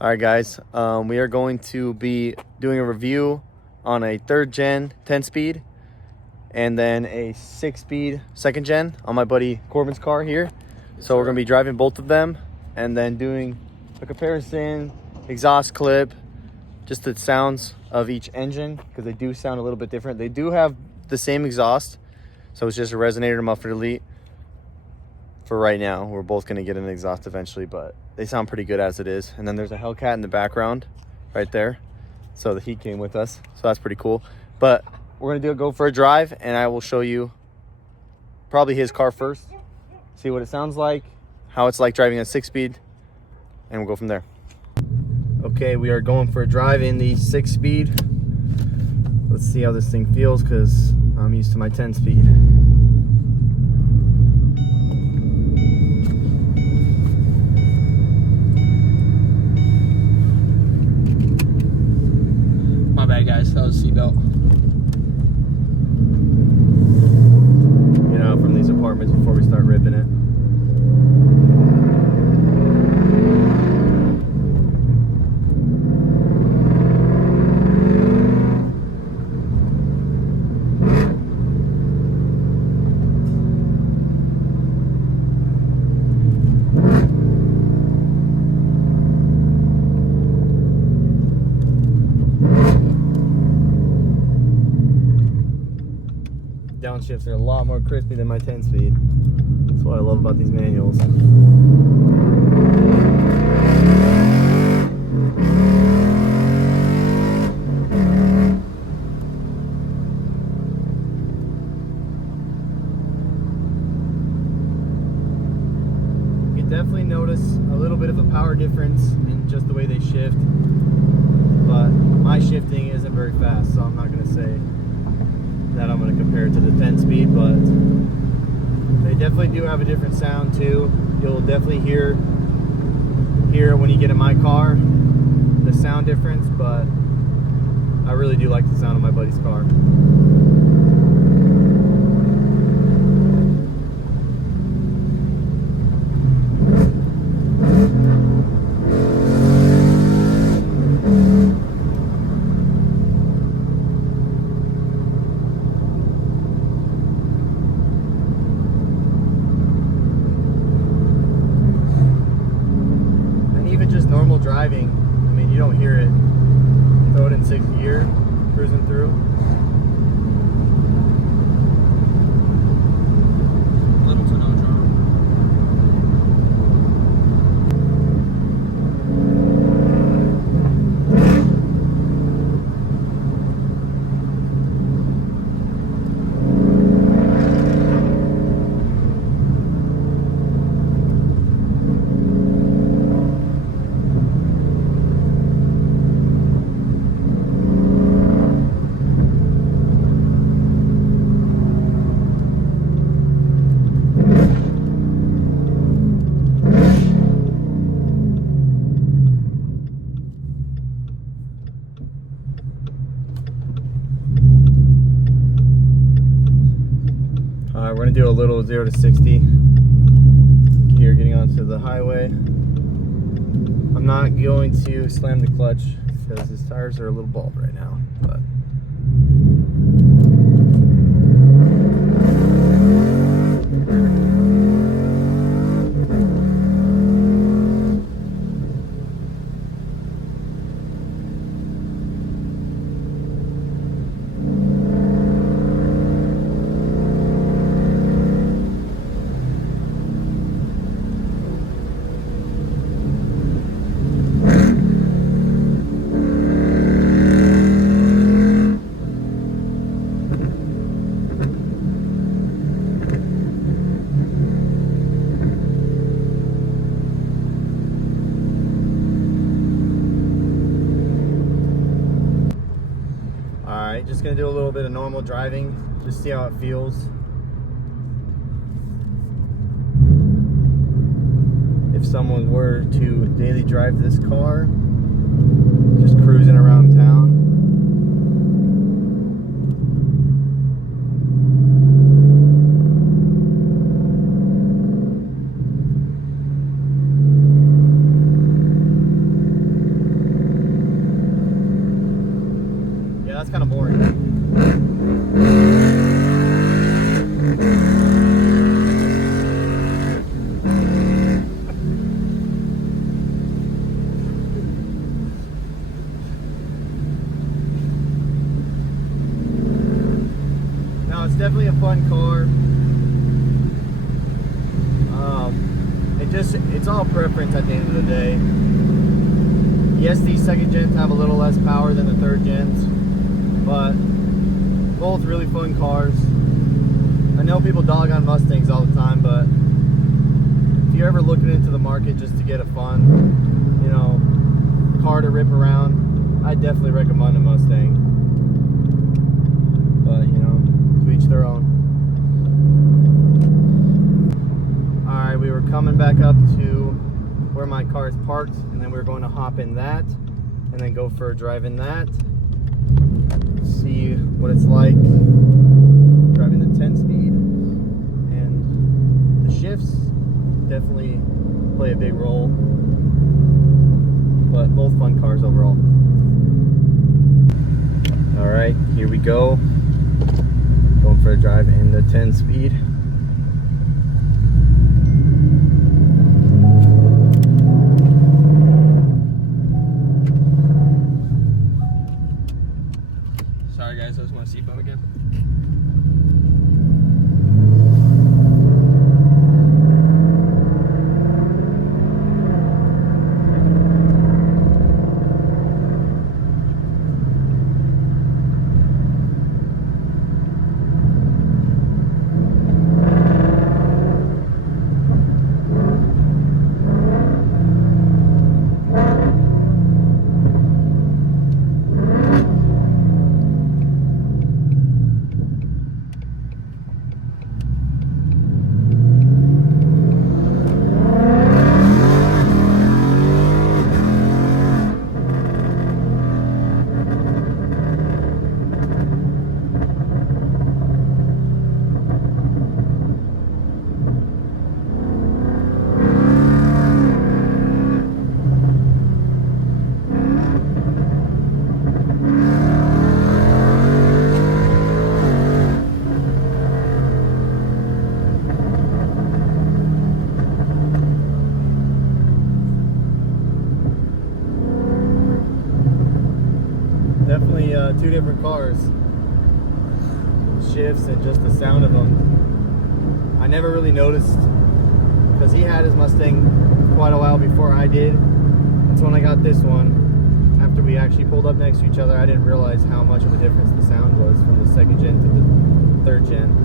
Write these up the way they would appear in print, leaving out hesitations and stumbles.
All right, guys, we are going to be doing a review on a 3rd gen 10-speed and then a 6-speed 2nd gen on my buddy Corbin's car here. So we're going to be driving both of them and then doing a comparison, exhaust clip, just the sounds of each engine, because they do sound a little bit different. They do have the same exhaust, so it's just a resonator muffler delete. For right now, we're both going to get an exhaust eventually, but they sound pretty good as it is. And then there's a Hellcat in the background right there, so the heat came with us, so that's pretty cool. But we're going to go for a drive, and I will show you probably his car first, see what it sounds like, how it's like driving a 6-speed, and we'll go from there. Okay, we are going for a drive in the 6-speed. Let's see how this thing feels, because I'm used to my 10-speed. My bad, guys. That was seatbelt. Get out from these apartments before we start ripping it. Downshifts are a lot more crispy than my 10-speed. That's what I love about these manuals. You can definitely notice a little bit of a power difference in just the way they shift, but my shifting isn't very fast, so I'm not going to say that I'm going to compare it to the 10-speed, but they definitely do have a different sound too. You'll definitely hear when you get in my car the sound difference, but I really do like the sound of my buddy's car. Normal driving, I mean, you don't hear it. Throw it in 6th gear, cruising through. Little to no drop. We're going to do a little 0 to 60 here getting onto the highway. I'm not going to slam the clutch because his tires are a little bald right now, but just gonna do a little bit of normal driving, just see how it feels. If someone were to daily drive this car, just cruising around town. That's kind of boring. No, it's definitely a fun car. It's all preference at the end of the day. Yes, these second gens have a little less power than the third gens, but both really fun cars. I know people dog on Mustangs all the time, but if you're ever looking into the market just to get a fun, you know, car to rip around, I definitely recommend a Mustang. But, you know, to each their own. Alright, we were coming back up to where my car is parked, and then we're going to hop in that and then go for a drive in that. See what it's like driving the 10-speed, and the shifts definitely play a big role, but both fun cars overall. Alright, here we go. Going for a drive in the 10-speed. Sorry guys, I just want to seatbelt again. Definitely two different cars. Shifts and just the sound of them. I never really noticed, because he had his Mustang quite a while before I did. And so when I got this one, after we actually pulled up next to each other, I didn't realize how much of a difference the sound was from the second gen to the third gen.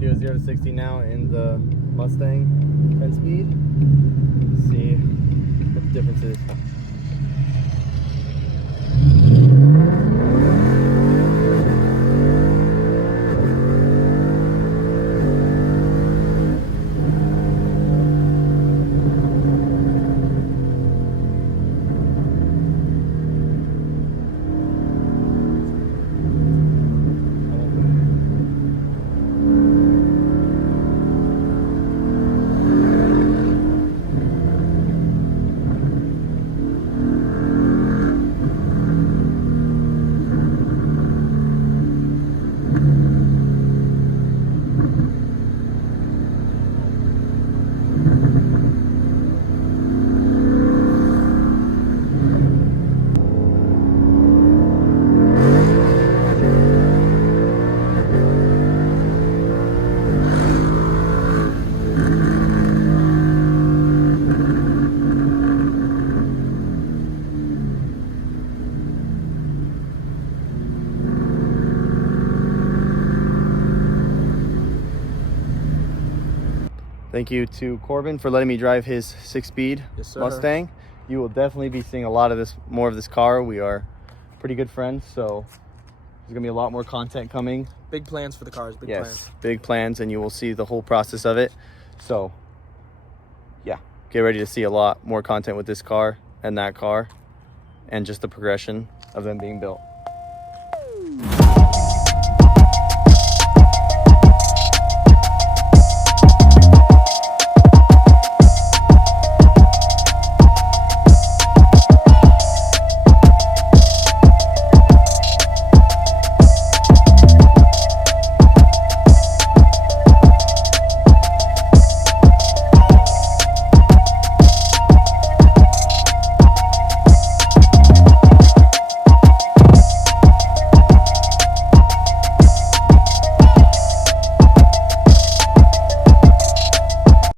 Do a 0 to 60 now in the Mustang 10-speed. See what the difference is. Thank you to Corbin for letting me drive his 6-speed Yes, sir. Mustang. You will definitely be seeing a lot of this, more of this car. We are pretty good friends, so there's gonna be a lot more content coming. Big plans for the cars. Big plans. Big plans, and you will see the whole process of it. So yeah, get ready to see a lot more content with this car and that car, and just the progression of them being built.